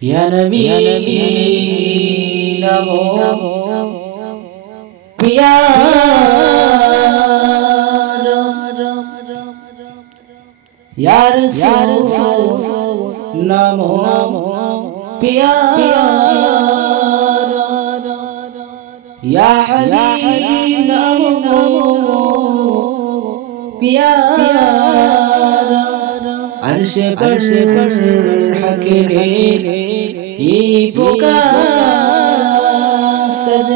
या नबी नमो प्यारा या रसूल नमो प्यारा या हबीब नमो प्यारा अर्श पर हकरे ये पुकार सज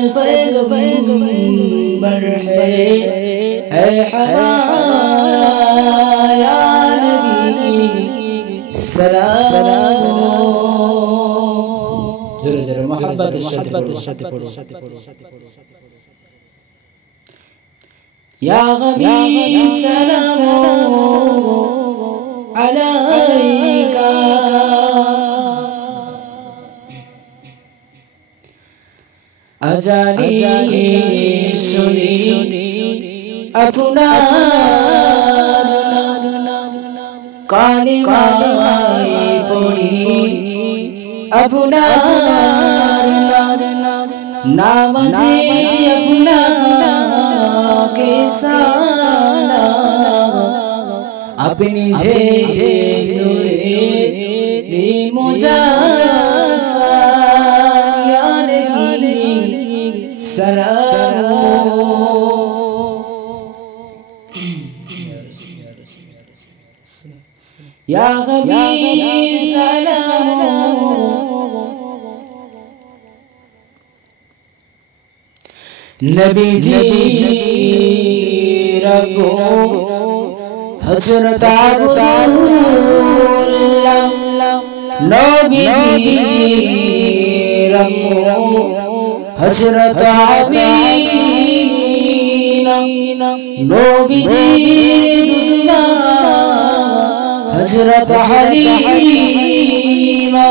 पैगंबर है हमारा या नबी सलाम जरा जरा मोहब्बत पढ़ो या हबीब सलाम अलैका अजानी सुनी अपना काले माए पड़ी अपना नाम जे अपना के साना अपनी जे नूरे मुजासा या नबी सलाम या हबीब सलाम नबी जी रब्बो हजरत अब्दुल्लाह नबी जी रब्बो हजरत अमीना नबी जी हजरत हलीमा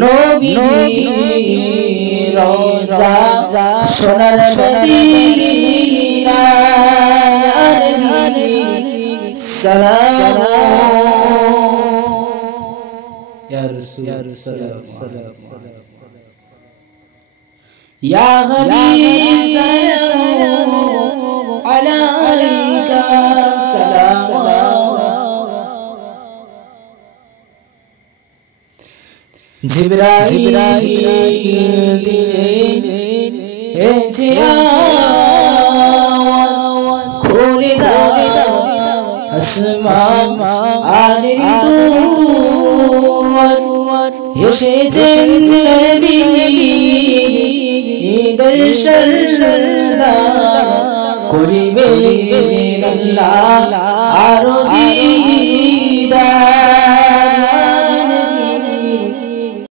नबी जी रोजा सोनार मदीना सलाम या रसूल सलाम या हबीब सलाम अलैका सलाम जिब्राइल दिले खोले আসমান আলির দুয়ার এসেছেন নবী দর্শন করিবেন আল্লাহ আরো